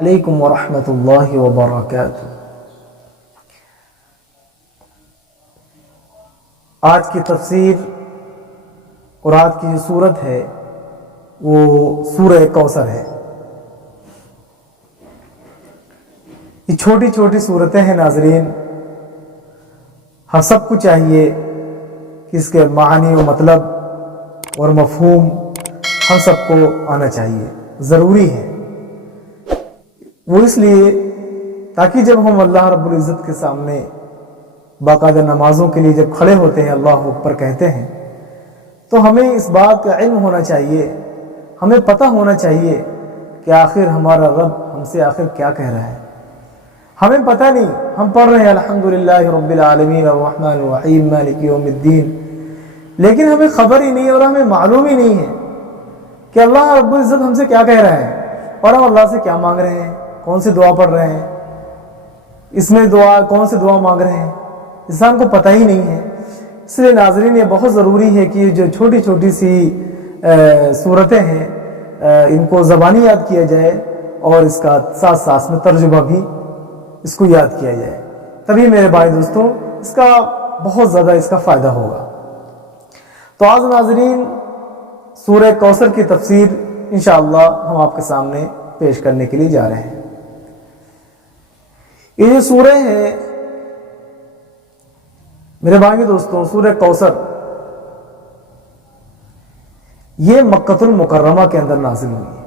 علیکم ورحمۃ اللہ وبرکاتہ۔ آج کی تفسیر اور آج کی جو صورت ہے وہ سورہ کوثر ہے۔ یہ چھوٹی چھوٹی صورتیں ہیں ناظرین، ہم سب کو چاہیے کہ اس کے معنی و مطلب اور مفہوم ہم سب کو آنا چاہیے، ضروری ہے۔ وہ اس لیے تاکہ جب ہم اللہ رب العزت کے سامنے باقاعدہ نمازوں کے لیے جب کھڑے ہوتے ہیں، اللہ اکبر کہتے ہیں، تو ہمیں اس بات کا علم ہونا چاہیے، ہمیں پتہ ہونا چاہیے کہ آخر ہمارا رب ہم سے آخر کیا کہہ رہا ہے۔ ہمیں پتہ نہیں، ہم پڑھ رہے ہیں الحمدللہ رب العالمین الرحمن الرحیم مالک یوم الدین، لیکن ہمیں خبر ہی نہیں اور ہمیں معلوم ہی نہیں ہے کہ اللہ رب العزت ہم سے کیا کہہ رہا ہے اور ہم اللہ سے کیا مانگ رہے ہیں، کون سی دعا پڑھ رہے ہیں، اس میں کون سی دعا مانگ رہے ہیں، انسان کو پتہ ہی نہیں ہے۔ اس لیے ناظرین یہ بہت ضروری ہے کہ جو چھوٹی چھوٹی سی صورتیں ہیں ان کو زبانی یاد کیا جائے اور اس کا ساتھ ساتھ میں ترجمہ بھی اس کو یاد کیا جائے، تبھی میرے بھائی دوستوں اس کا بہت زیادہ اس کا فائدہ ہوگا۔ تو آج ناظرین سورہ کوثر کی تفسیر انشاءاللہ ہم آپ کے سامنے پیش کرنے کے لیے جا رہے ہیں۔ یہ جو سورہ ہے میرے بھائی دوستوں، سورہ کوثر یہ مکۃ المکرمہ کے اندر نازل ہوئی ہے۔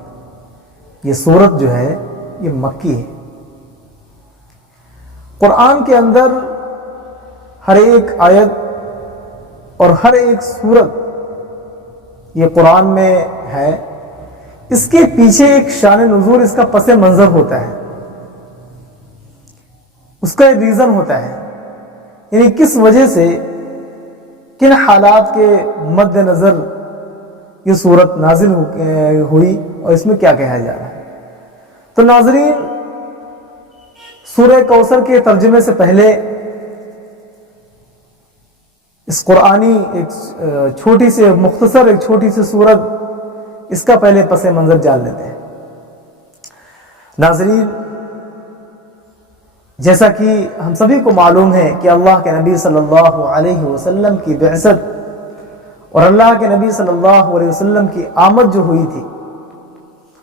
یہ سورت جو ہے یہ مکی ہے۔ قرآن کے اندر ہر ایک آیت اور ہر ایک سورت یہ قرآن میں ہے، اس کے پیچھے ایک شان نزول، اس کا پس منظر ہوتا ہے، اس کا ایک ریزن ہوتا ہے، یعنی کس وجہ سے کن حالات کے مد نظر یہ سورت نازل ہوئی اور اس میں کیا کہا جا رہا ہے۔ تو ناظرین سورہ کوثر کے ترجمے سے پہلے اس قرآنی ایک چھوٹی سی مختصر ایک چھوٹی سی سورت اس کا پہلے پس منظر جان لیتے ہیں۔ ناظرین جیسا کہ ہم سبھی کو معلوم ہے کہ اللہ کے نبی صلی اللہ علیہ وسلم کی بعثت اور اللہ کے نبی صلی اللہ علیہ وسلم کی آمد جو ہوئی تھی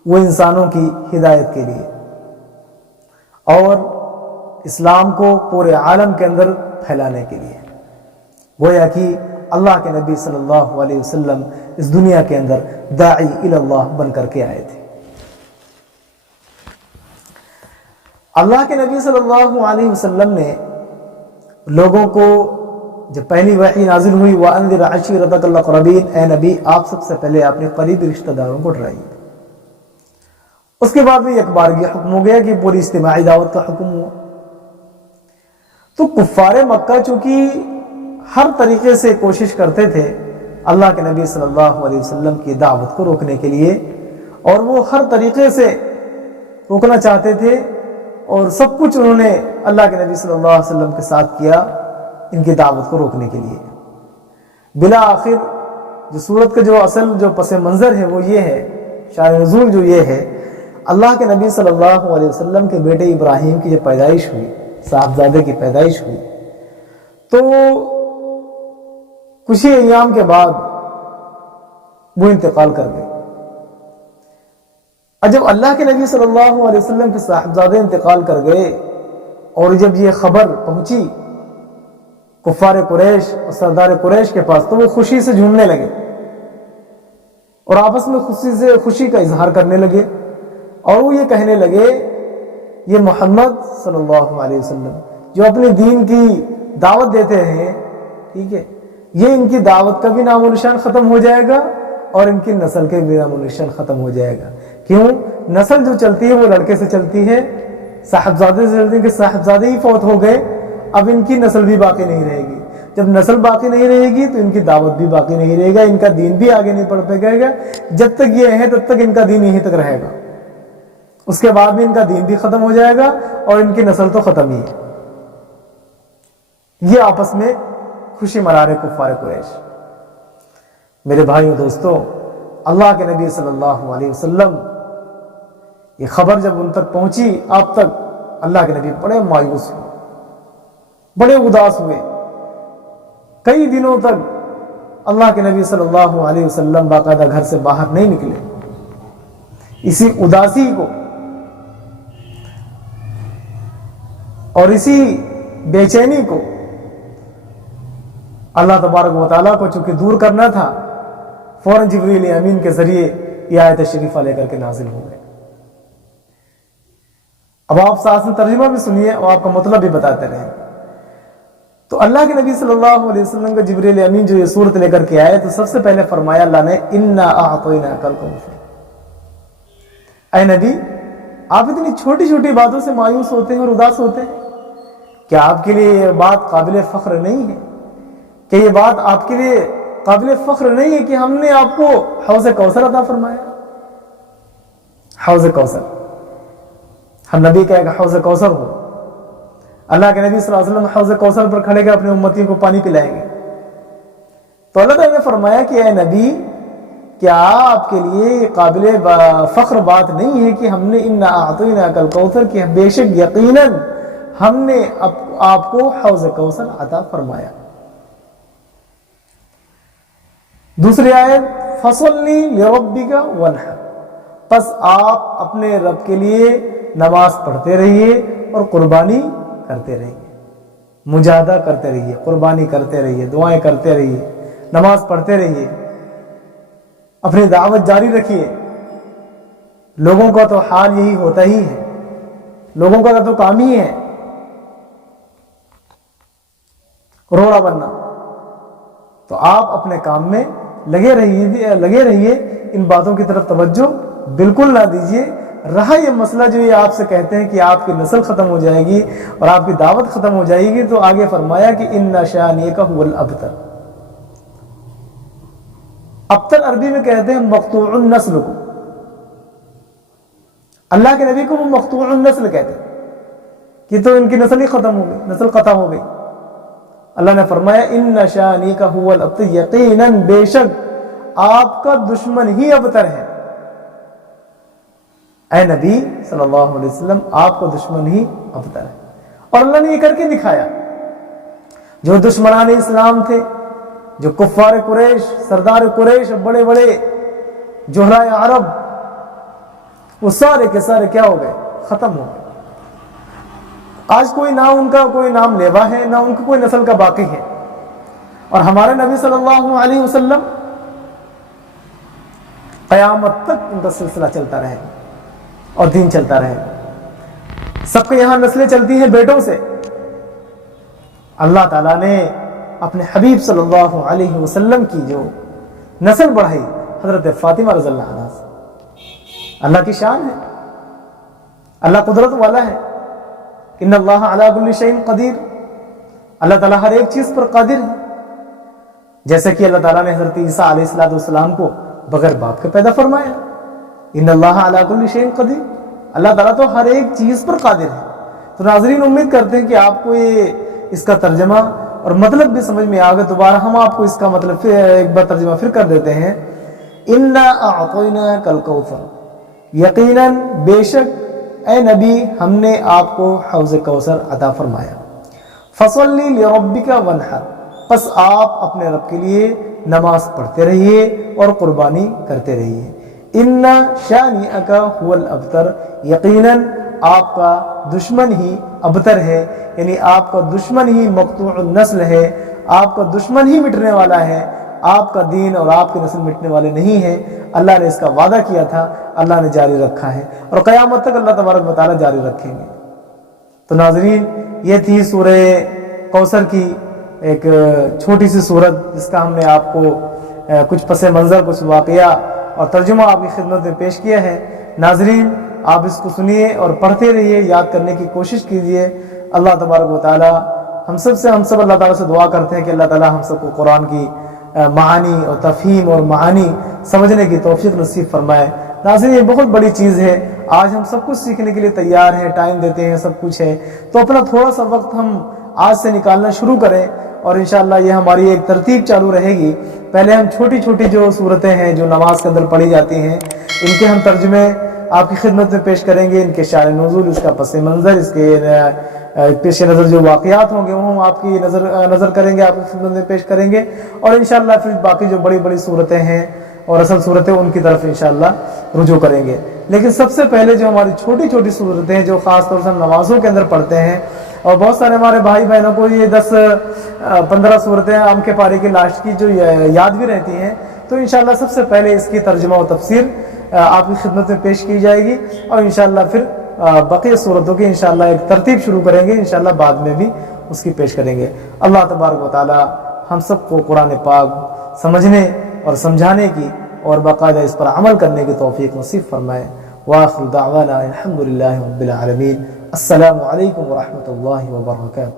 وہ انسانوں کی ہدایت کے لیے اور اسلام کو پورے عالم کے اندر پھیلانے کے لیے، گویا کہ اللہ کے نبی صلی اللہ علیہ وسلم اس دنیا کے اندر داعی الی اللہ بن کر کے آئے تھے۔ اللہ کے نبی صلی اللہ علیہ وسلم نے لوگوں کو جب پہلی وحی نازل ہوئی وَأَنذِرْ عَشِيرَتَكَ الْأَقْرَبِينَ، اے نبی آپ سب سے پہلے اپنے قریبی رشتہ داروں کو ڈرائیے۔ اس کے بعد بھی ایک بارگی حکم ہو گیا کہ پوری اجتماعی دعوت کا حکم ہوا۔ تو کفار مکہ چونکہ ہر طریقے سے کوشش کرتے تھے اللہ کے نبی صلی اللہ علیہ وسلم کی دعوت کو روکنے کے لیے، اور وہ ہر طریقے سے روکنا چاہتے تھے اور سب کچھ انہوں نے اللہ کے نبی صلی اللہ علیہ وسلم کے ساتھ کیا ان کی دعوت کو روکنے کے لیے۔ بلا آخر جو سورت کا جو اصل جو پس منظر ہے وہ یہ ہے، شان نزول جو یہ ہے، اللہ کے نبی صلی اللہ علیہ وسلم کے بیٹے ابراہیم کی جب پیدائش ہوئی، صاحبزادے کی پیدائش ہوئی، تو کچھ ہی ایام کے بعد وہ انتقال کر گئے۔ اور جب اللہ کے نبی صلی اللہ علیہ وسلم کے صاحبزادے انتقال کر گئے اور جب یہ خبر پہنچی کفار قریش اور سردار قریش کے پاس، تو وہ خوشی سے جھومنے لگے اور آپس میں خوشی کا اظہار کرنے لگے، اور وہ یہ کہنے لگے یہ محمد صلی اللہ علیہ وسلم جو اپنے دین کی دعوت دیتے ہیں، ٹھیک ہے، یہ ان کی دعوت کا بھی نام و نشان ختم ہو جائے گا اور ان کی نسل کے بھی نام و نشان ختم ہو جائے گا۔ کیوں؟ نسل جو چلتی ہے وہ لڑکے سے چلتی ہے، صاحبزادے سے چلتی ہے، کہ صاحبزادے ہی فوت ہو گئے، اب ان کی نسل بھی باقی نہیں رہے گی۔ جب نسل باقی نہیں رہے گی تو ان کی دعوت بھی باقی نہیں رہے گا، ان کا دین بھی آگے نہیں بڑھ پائے گا۔ جب تک یہ ہے تب تک ان کا دین یہیں تک رہے گا، اس کے بعد بھی ان کا دین بھی ختم ہو جائے گا اور ان کی نسل تو ختم ہی ہے۔ یہ آپس میں خوشی منا رہے کفار قریش۔ میرے بھائیو دوستو، اللہ کے نبی صلی اللہ علیہ وسلم یہ خبر جب ان تک پہنچی آپ تک، اللہ کے نبی بڑے مایوس ہوئے، بڑے اداس ہوئے، کئی دنوں تک اللہ کے نبی صلی اللہ علیہ وسلم باقاعدہ گھر سے باہر نہیں نکلے۔ اسی اداسی کو اور اسی بے چینی کو اللہ تبارک و تعالیٰ کو چونکہ دور کرنا تھا، فوراً جبریل امین کے ذریعے یہ آیت شریفہ لے کر کے نازل ہو گئے۔ اب آپ ساتھ میں ترجمہ بھی سنیے اور آپ کا مطلب بھی بتاتے رہیں۔ تو اللہ کے نبی صلی اللہ علیہ وسلم کا جبریل امین جو یہ صورت لے کر کے آئے تو سب سے پہلے فرمایا اللہ نے انا اعطیناک الکوثر، اے نبی آپ اتنی چھوٹی چھوٹی باتوں سے مایوس ہوتے ہیں اور اداس ہوتے ہیں، کیا آپ کے لیے یہ بات قابل فخر نہیں ہے؟ کہ یہ بات آپ کے لیے قابل فخر نہیں ہے کہ ہم نے آپ کو حوض کوثر عطا فرمایا؟ حوض کوثر، ہم نبی کا ایک حوض کوثر ہو، اللہ کے نبی صلی اللہ علیہ وسلم حوض کوثر پر کھڑے کے اپنے امتیوں کو پانی پلائیں گے، تو اللہ تعالیٰ نے فرمایا کہ اے نبی کیا آپ کے لیے قابل فخر بات نہیں ہے کہ ہم نے انا اعطیناک الکوثر، کہ بے شک یقیناً ہم نے آپ کو حوض کوثر عطا فرمایا۔ دوسری آیت فصلی لربک وانحر، پس آپ اپنے رب کے لیے نماز پڑھتے رہیے اور قربانی کرتے رہیے، مجاہدہ کرتے رہیے، قربانی کرتے رہیے، دعائیں کرتے رہیے، نماز پڑھتے رہیے، اپنی دعوت جاری رکھیے۔ لوگوں کا تو حال یہی ہوتا ہی ہے، لوگوں کا تو کام ہی ہے روڑا بننا، تو آپ اپنے کام میں لگے رہیے، ان باتوں کی طرف توجہ بالکل نہ دیجیے۔ رہا یہ مسئلہ جو یہ آپ سے کہتے ہیں کہ آپ کی نسل ختم ہو جائے گی اور آپ کی دعوت ختم ہو جائے گی، تو آگے فرمایا کہ ان شانئک هو الابتر۔ ابتر عربی میں کہتے ہیں مقطوع النسل کو، اللہ کے نبی کو وہ مقطوع النسل کہتے ہیں کہ تو ان کی نسل ہی ختم ہو گئی، نسل قطع ہو گئی۔ اللہ نے فرمایا ان شانئک هو الابتر، یقیناً بے شک آپ کا دشمن ہی ابتر ہے۔ اے نبی صلی اللہ علیہ وسلم آپ کا دشمن ہی ابتر ہے، اور اللہ نے یہ کر کے دکھایا۔ جو دشمنان اسلام تھے، جو کفار قریش، سردار قریش، بڑے بڑے جوہرائے عرب، وہ سارے کے سارے کیا ہو گئے؟ ختم ہو گئے۔ آج کوئی نہ ان کا کوئی نام لیوا ہے، نہ ان کا کوئی نسل کا باقی ہے، اور ہمارے نبی صلی اللہ علیہ وسلم قیامت تک ان کا سلسلہ چلتا رہے گا اور دین چلتا رہے گا۔ سب کے یہاں نسلیں چلتی ہیں بیٹوں سے، اللہ تعالیٰ نے اپنے حبیب صلی اللہ علیہ وسلم کی جو نسل بڑھائی حضرت فاطمہ رضی اللہ عنہا سے، اللہ کی شان ہے، اللہ قدرت والا ہے۔ ان اللہ علی کل شیء قدیر، اللہ تعالیٰ ہر ایک چیز پر قادر ہے۔ جیسے کہ اللہ تعالیٰ نے حضرت عیسیٰ علیہ السلام کو بغیر باپ کے پیدا فرمایا، ان اللہ علی کل شیء قدیر، اللہ تعالیٰ تو ہر ایک چیز پر قادر ہے۔ تو ناظرین امید کرتے ہیں کہ آپ کو اس کا ترجمہ اور مطلب بھی سمجھ میں آ گیا۔ دوبارہ ہم آپ کو اس کا مطلب ایک بار ترجمہ پھر کر دیتے ہیں۔ انا اعطیناک الکوثر، یقیناً بے شک اے نبی ہم نے آپ کو حوض کوثر عطا فرمایا۔ فصلی لربک وانحر، پس آپ اپنے رب کے لیے نماز پڑھتے رہیے اور قربانی کرتے رہیے۔ ان شانئک هو الابتر، یقیناً آپ کا دشمن ہی ابتر ہے، یعنی آپ کا دشمن ہی مقطوع النسل ہے، آپ کا دشمن ہی مٹنے والا ہے، آپ کا دین اور آپ کی نسل مٹنے والے نہیں ہیں۔ اللہ نے اس کا وعدہ کیا تھا، اللہ نے جاری رکھا ہے، اور قیامت تک اللہ تبارک و تعالیٰ جاری رکھیں گے۔ تو ناظرین یہ تھی سورہ کوثر کی ایک چھوٹی سی سورت، جس کا ہم نے آپ کو کچھ پس منظر، کچھ واقعہ اور ترجمہ آپ کی خدمت میں پیش کیا ہے۔ ناظرین آپ اس کو سنیے اور پڑھتے رہیے، یاد کرنے کی کوشش کیجیے۔ اللہ تبارک و تعالی ہم سب اللہ تعالیٰ سے دعا کرتے ہیں کہ اللہ تعالیٰ ہم سب کو قرآن کی معانی اور تفہیم اور معانی سمجھنے کی توفیق نصیب فرمائے۔ ناظرین یہ بہت بڑی چیز ہے، آج ہم سب کچھ سیکھنے کے لیے تیار ہیں، ٹائم دیتے ہیں، سب کچھ ہے، تو اپنا تھوڑا سا وقت ہم آج سے نکالنا شروع کریں، اور انشاءاللہ یہ ہماری ایک ترتیب چالو رہے گی۔ پہلے ہم چھوٹی چھوٹی جو صورتیں ہیں جو نماز کے اندر پڑھی جاتی ہیں، ان کے ہم ترجمے آپ کی خدمت میں پیش کریں گے. ان کے شان نزول، اس کا پس منظر، اس کے پیش نظر جو واقعات ہوں گے وہ ہم آپ کی نظر کریں گے، آپ کی خدمت میں پیش کریں گے. اور انشاءاللہ پھر باقی جو بڑی بڑی صورتیں ہیں اور اصل صورتیں ان کی طرف انشاءاللہ رجوع کریں گے. لیکن سب سے پہلے جو ہماری چھوٹی چھوٹی صورتیں ہیں جو خاص طور سے ہم نمازوں کے اندر پڑھتے ہیں، اور بہت سارے ہمارے بھائی بہنوں کو یہ 10-15 صورتیں آم کے پارے کی لاسٹ کی جو یاد بھی رہتی ہیں، تو انشاءاللہ سب سے پہلے اس کی ترجمہ و تفسیر آپ کی خدمت میں پیش کی جائے گی. اور انشاءاللہ پھر بقیہ صورتوں کی انشاءاللہ ایک ترتیب شروع کریں گے، انشاءاللہ بعد میں بھی اس کی پیش کریں گے. اللہ تبارک و تعالی ہم سب کو قرآن پاک سمجھنے اور سمجھانے کی اور باقاعدہ اس پر عمل کرنے کی توفیق نصیب فرمائے. وآخر دعوانا الحمدللہ رب العالمین. السلام علیکم ورحمۃ اللہ وبرکاتہ.